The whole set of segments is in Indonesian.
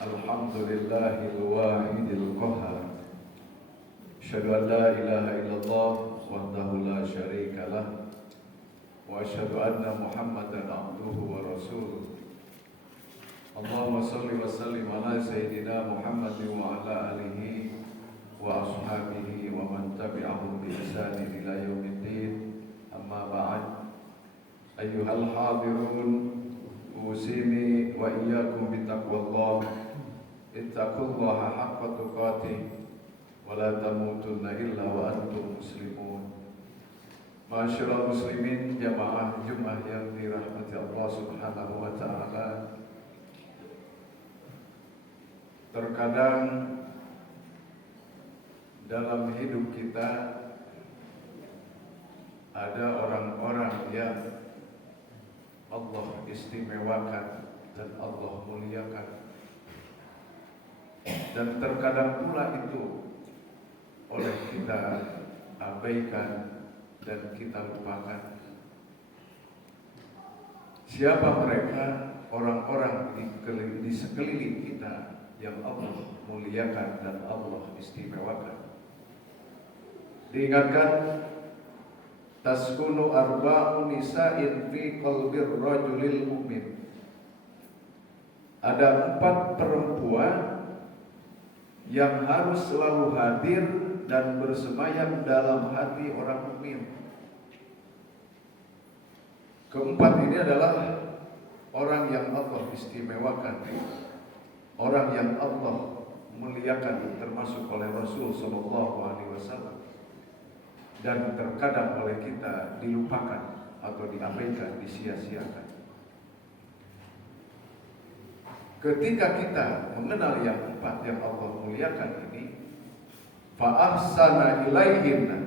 Alhamdulillahil wahidil qahhar. Asyhadu an la ilaha illallah wahdahu la syarika lah. Wa asyhadu anna Muhammadan abduhu wa rasuluh. Allahumma shalli wa sallim ala sayyidina Muhammadin wa ala alihi wa ashabihi wa man tabi'ahum bi ihsanin ila yaumiddin. Amma ba'd. Ayyuhal hadirun, usini wa iyyakum bittaqwallah. Ittaqullaha haqqa tuqatih wa la tamutunna illa wa antum muslimun. Ma'asyiral muslimin, jamaah Jumat yang dirahmati Allah Subhanahu wa taala. Terkadang dalam hidup kita ada orang-orang yang Allah istimewakan dan Allah muliakan, dan terkadang pula itu oleh kita abaikan dan kita lupakan. Siapa mereka? Orang-orang di sekeliling kita yang Allah muliakan dan Allah istimewakan. Diingatkan, taskunu arba'u nisa'in fi qalbir rajulil mu'min. Ada 4 perempuan yang harus selalu hadir dan bersemayam dalam hati orang mukmin. Keempat ini adalah orang yang Allah istimewakan, orang yang Allah muliakan, termasuk oleh Rasul sallallahu alaihi wasallam, dan terkadang oleh kita dilupakan atau diabaikan, disia-siakan. Ketika kita mengenal yang 4 yang Allah muliakan ini, fa ahsana ilaihinna,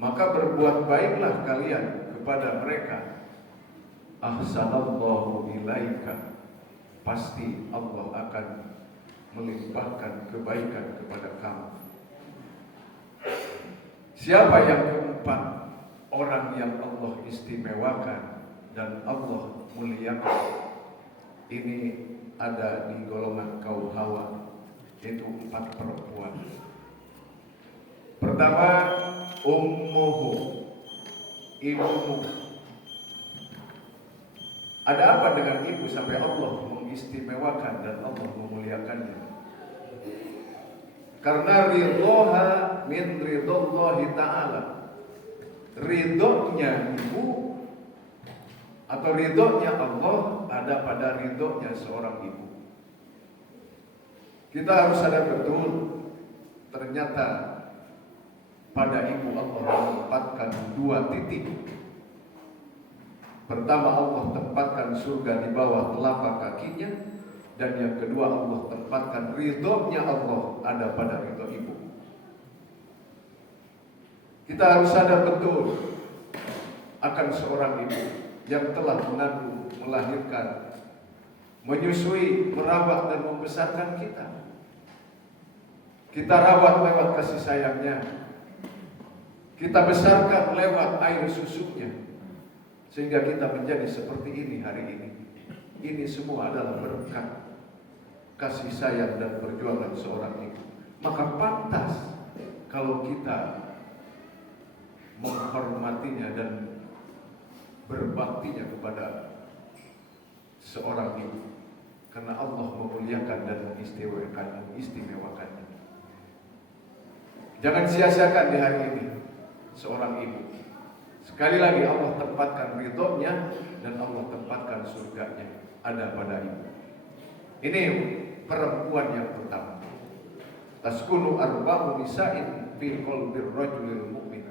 maka berbuat baiklah kalian kepada mereka. Ahsanallahu ilaika, pasti Allah akan melimpahkan kebaikan kepada kamu. Siapa yang keempat? Orang yang Allah istimewakan dan Allah muliakan. Ini ada di golongan kaum Hawa, yaitu 4 perempuan. Pertama, ummuhu, ibumu. Ada apa dengan ibu sampai Allah mengistimewakan dan Allah memuliakannya? Karena ridhoha min ridhollahi ta'ala. Ridhonya ibu atau ridhonya Allah ada pada ridhonya seorang ibu. Kita harus sadar betul, ternyata pada ibu Allah menempatkan 2 titik. Pertama, Allah tempatkan surga di bawah telapak kakinya, dan yang kedua, Allah tempatkan ridhonya Allah ada pada ridho ibu. Kita harus sadar betul akan seorang ibu yang telah mengandung, melahirkan, menyusui, merawat dan membesarkan kita. Kita rawat lewat kasih sayangnya, kita besarkan lewat air susunya, sehingga kita menjadi seperti ini hari ini. Ini semua adalah berkat kasih sayang dan perjuangan seorang ibu. Maka pantas kalau kita menghormatinya dan berbaktinya kepada seorang ibu, karena Allah memuliakan dan mengistimewakannya. Jangan sia-siakan di hari ini seorang ibu. Sekali lagi, Allah tempatkan ridhonya dan Allah tempatkan surganya ada pada ibu. Ini perempuan yang pertama. Taskunu arba'u nisa'in fi qalbir rajulil mu'min.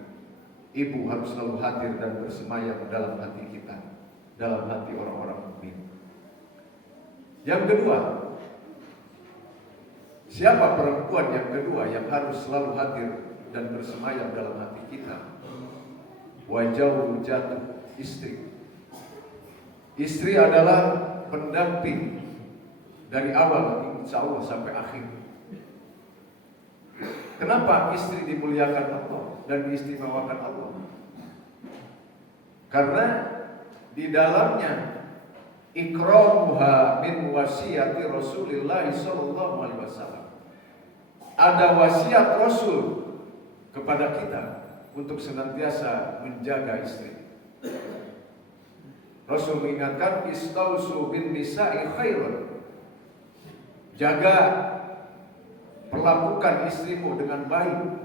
Ibu harus selalu hadir dan bersemayam dalam hati kita, dalam hati orang-orang mukmin. Yang kedua, siapa perempuan yang kedua yang harus selalu hadir dan bersemayam dalam hati kita? Wajahul jatuh, istri. Istri adalah pendamping dari awal insya Allah sampai akhir. Kenapa istri dimuliakan Allah dan diistimewakan Allah? Karena di dalamnya ikramuha min wasiyati Rasulillah sallallahu alaihi wasallam. Ada wasiat Rasul kepada kita untuk senantiasa menjaga istri. Rasul mengingatkan istausu bin nisa'i khairan. Jaga, perlakukan istrimu dengan baik.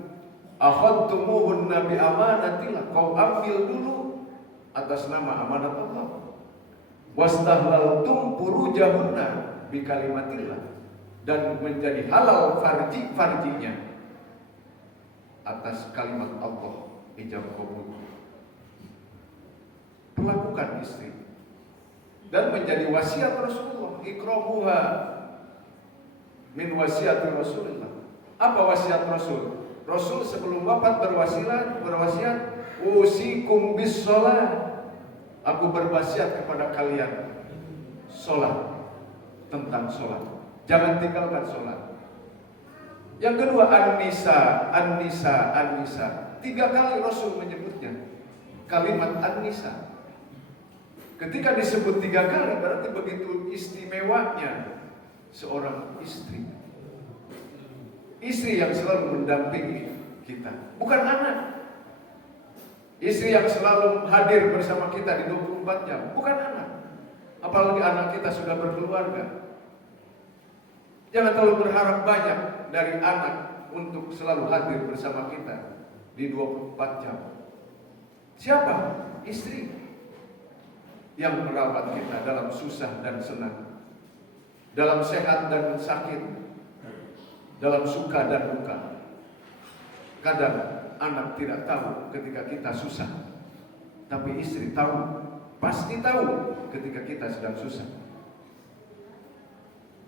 Akhadtumuhunna bi amanatillah. Kau ambil dulu atas nama amanat Allah. Wastahlaltum furujahunna bi kalimatillah, dan menjadi halal farjinya atas kalimat Allah, ijab qabul. Perlakukan istri dan menjadi wasiat Rasulullah, ikramuha min wasiat Rasulullah. Apa wasiat Rasul? Rasul sebelum wafat berwasiat, usikum bis shalah. Aku berwasiat kepada kalian sholat, tentang sholat. Jangan tinggalkan sholat. Yang kedua, an-nisa. 3 kali Rasul menyebutnya kalimat an-nisa. Ketika disebut 3 kali, berarti begitu istimewanya seorang istri. Istri yang selalu mendampingi kita, bukan anak. Istri yang selalu hadir bersama kita di 24 jam, bukan anak. Apalagi anak kita sudah berkeluarga. Jangan terlalu berharap banyak dari anak untuk selalu hadir bersama kita di 24 jam. Siapa? Istri yang merawat kita dalam susah dan senang, dalam sehat dan sakit, dalam suka dan duka. Kadang anak tidak tahu ketika kita susah, tapi istri tahu, pasti tahu ketika kita sedang susah.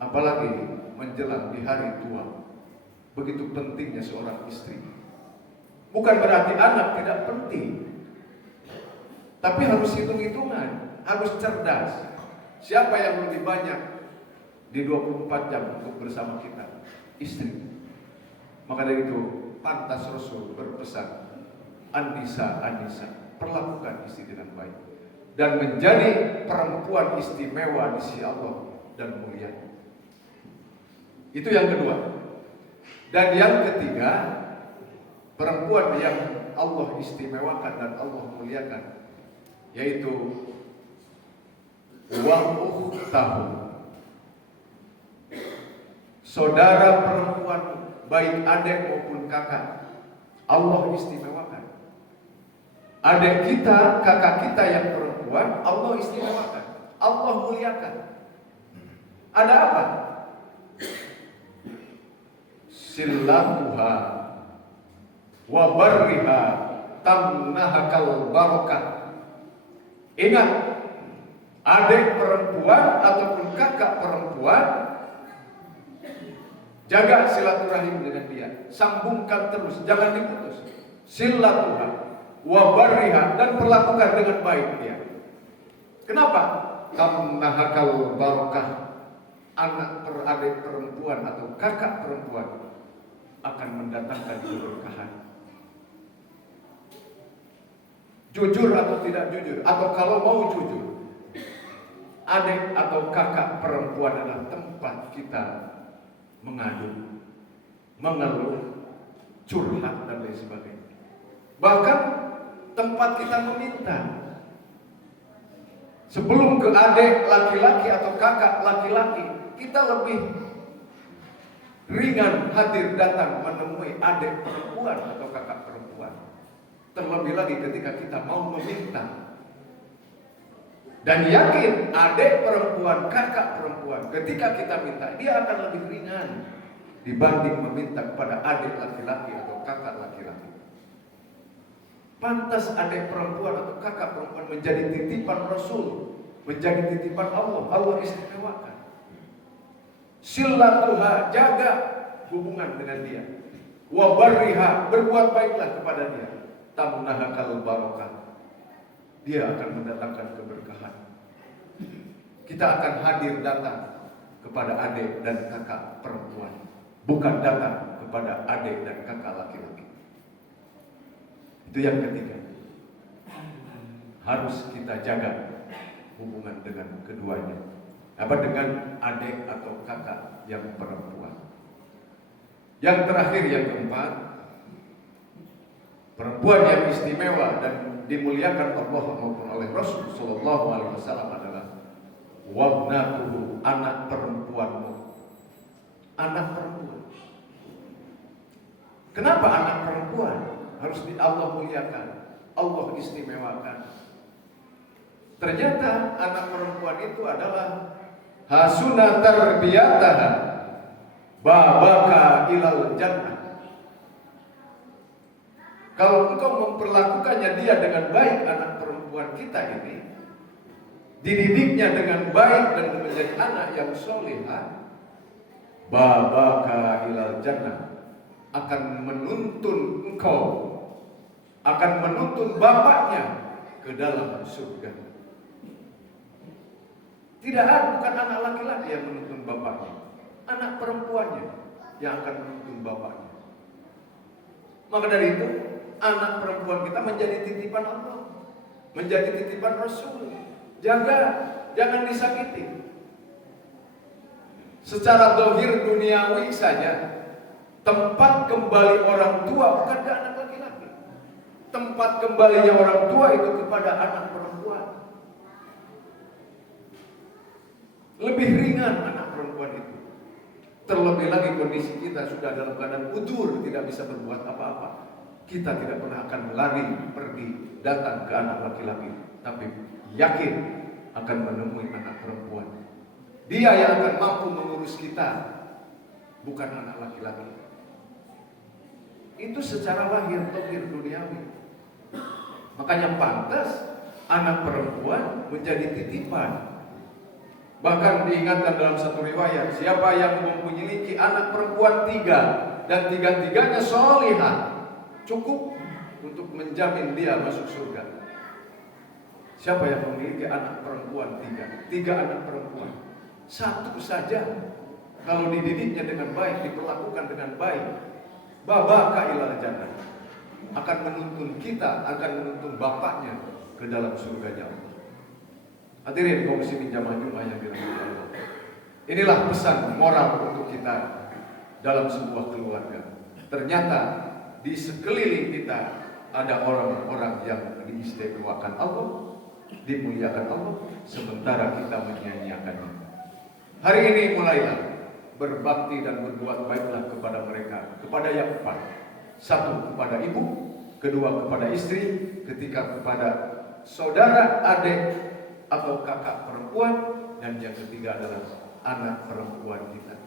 Apalagi menjelang di hari tua, begitu pentingnya seorang istri. Bukan berarti anak tidak penting, tapi harus hitung-hitungan, harus cerdas. Siapa yang lebih banyak di 24 jam untuk bersama kita? Istri. Maka dari itu pantas Rasul berpesan, an-nisa, perlakukan istri dengan baik dan menjadi perempuan istimewa di sisi Allah dan mulia. Itu yang kedua. Dan yang ketiga, perempuan yang Allah istimewakan dan Allah muliakan, yaitu wa ukhtahu, saudara perempuan, baik adik maupun kakak, Allah istimewakan. Adik kita, kakak kita yang perempuan, Allah istimewakan, Allah muliakan. Ada apa? Silatuha wa barriha tamnahakal barakah. Ingat, adik perempuan ataupun kakak perempuan, jaga silaturahim dengan dia, sambungkan terus, jangan diputus. Silatuha wa barriha, dan perlakukan dengan baik dia. Kenapa? Tamnahakal barakah. Anak adik perempuan atau kakak perempuan akan mendatangkan keberkahan. Jujur atau tidak jujur, atau kalau mau jujur, adik atau kakak perempuan adalah tempat kita mengadu, mengeluh, curhat dan lain sebagainya. Bahkan tempat kita meminta. Sebelum ke adik laki-laki atau kakak laki-laki, kita lebih ringan hadir datang menemui adik perempuan atau kakak perempuan. Terlebih lagi ketika kita mau meminta. Dan yakin adik perempuan, kakak perempuan, ketika kita minta, dia akan lebih ringan dibanding meminta kepada adik laki-laki atau kakak laki-laki. Pantas adik perempuan atau kakak perempuan menjadi titipan Rasul, menjadi titipan Allah. Allah istimewakan. Silatuha, jaga hubungan dengan dia. Wa barriha, berbuat baiklah kepada dia. Tamnahakal barakah, dia akan mendatangkan keberkahan. Kita akan hadir datang kepada adik dan kakak perempuan, bukan datang kepada adik dan kakak laki-laki. Itu yang ketiga, harus kita jaga hubungan dengan keduanya. Dengan adik atau kakak yang perempuan. Yang terakhir, yang keempat, perempuan yang istimewa dan dimuliakan Allah maupun oleh Rasul Sallallahu Alaihi Wasallam adalah wabnatuhu, anak perempuanmu. Anak perempuan. Kenapa anak perempuan harus Allah muliakan, Allah istimewakan? Ternyata anak perempuan itu adalah hasuna tarbiyataha babaka ilal jannah. Kalau engkau memperlakukannya dia dengan baik, anak perempuan kita ini dididiknya dengan baik dan menjadi anak yang solehah, babaka ilal jannah, akan menuntun engkau, akan menuntun bapaknya ke dalam surga. Tidak ada, bukan anak laki-laki yang menuntun bapaknya, anak perempuannya yang akan menuntun bapaknya. Maka dari itu, anak perempuan kita menjadi titipan Allah, menjadi titipan Rasul. Jaga, jangan disakiti. Secara zahir duniawi saja, tempat kembali orang tua bukan ke anak laki-laki. Tempat kembalinya orang tua itu kepada anak perempuan. Lebih ringan anak perempuan itu. Terlebih lagi kondisi kita sudah dalam keadaan udur, tidak bisa berbuat apa-apa. Kita tidak pernah akan lari, pergi, datang ke anak laki-laki, tapi yakin akan menemui anak perempuan. Dia yang akan mampu mengurus kita, bukan anak laki-laki. Itu secara lahir tohir duniawi. Makanya pantas anak perempuan menjadi titipan. Bahkan diingatkan dalam satu riwayat, siapa yang memiliki anak perempuan 3 dan 3-tiganya solihah, cukup untuk menjamin dia masuk surga. Siapa yang memiliki anak perempuan 3 anak perempuan, 1 saja, kalau dididiknya dengan baik, diperlakukan dengan baik, babaka ilal jannah, akan menuntun kita, akan menuntun bapaknya ke dalam surganya Allah. Hadirin kaum muslimin jamaah Jumat yang dirahmati Allah. Inilah pesan moral untuk kita dalam sebuah keluarga. Ternyata di sekeliling kita ada orang-orang yang diistimewakan Allah, dimuliakan Allah, sementara kita menyia-nyiakannya. Hari ini mulailah berbakti dan berbuat baiklah kepada mereka, kepada yang 4. 1 kepada ibu, 2 kepada istri, ketiga kepada saudara, adik atau kakak perempuan, dan yang ketiga adalah anak perempuan kita.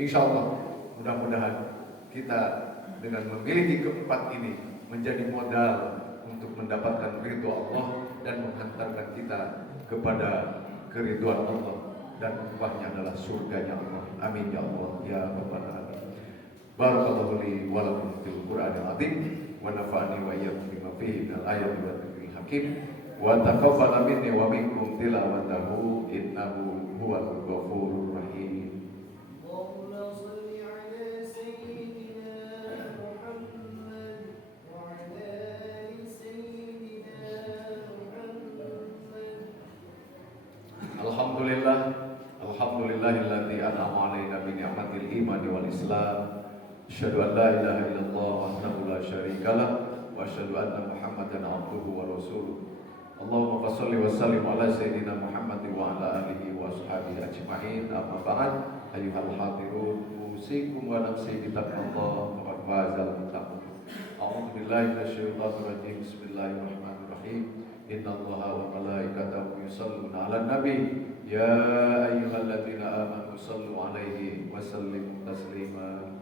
Insya Allah mudah-mudahan kita dengan memiliki keempat ini menjadi modal untuk mendapatkan ridho Allah dan menghantarkan kita kepada keridhaan Allah, dan upahnya adalah surganya Allah. Amin ya Allah ya rabbal alamin. Barakallahu li wa lakum fil Qur'anil azim wa nafa'ani wa iyyakum bima fihi minal ayati wa dzikril hakim. Wa taqabbal minni wa minkum tilawatahu innahu huwal ghafurur rahim. Allahumma shalli ala sayyidina Muhammad wa ala ali sayyidina Muhammad. Alhamdulillahilladzi an'ama 'alaina bi ni'matil iman wal islam. Asyhadu an la ilaha illallah wahdahu la syarikalah wa asyhadu anna Muhammadan 'abduhu wa rasuluh. Allahumma shalli wa sallim ala sayyidina Muhammad wa ala alihi wa ashabihi ajma'in. Amma ba'd, ayyuhal hadirun, usikum wa nafsi bi taqwallah faqad fazal muttaqun. A'udzu billahi minasyaitonir rajim. Bismillahirrahmanirrahim. Innallaha wa malaikatahu yusholluna 'alan nabi ya ayyuhalladzina amanu shallu 'alaihi wa sallimu taslima.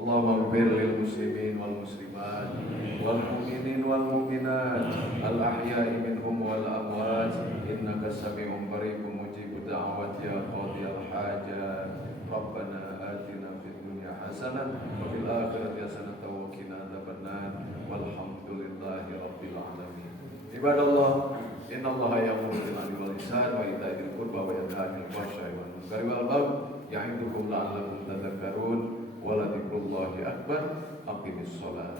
Allahumma ighfir lil muslimin wal muslimat wal mu'minin wal mu'minat al ahya'i minhum wal amwat innaka sami'un qaribun mujibud da'wat ya qadiyal hajat. Rabbana atina fid dunya hasanah wa fil akhirati hasanah wa qina adzabannar. Walhamdulillahi rabbil alamin. Ibadallah, innallaha ya'muru bil 'adli wal ihsan wa ita'i dzil qurba wa yanha 'anil fahsya'i wal munkari wal baghi ya'idukum la'allakum tadhakkarun. Wa la dzikrullahi akbar. Aqimis shalah.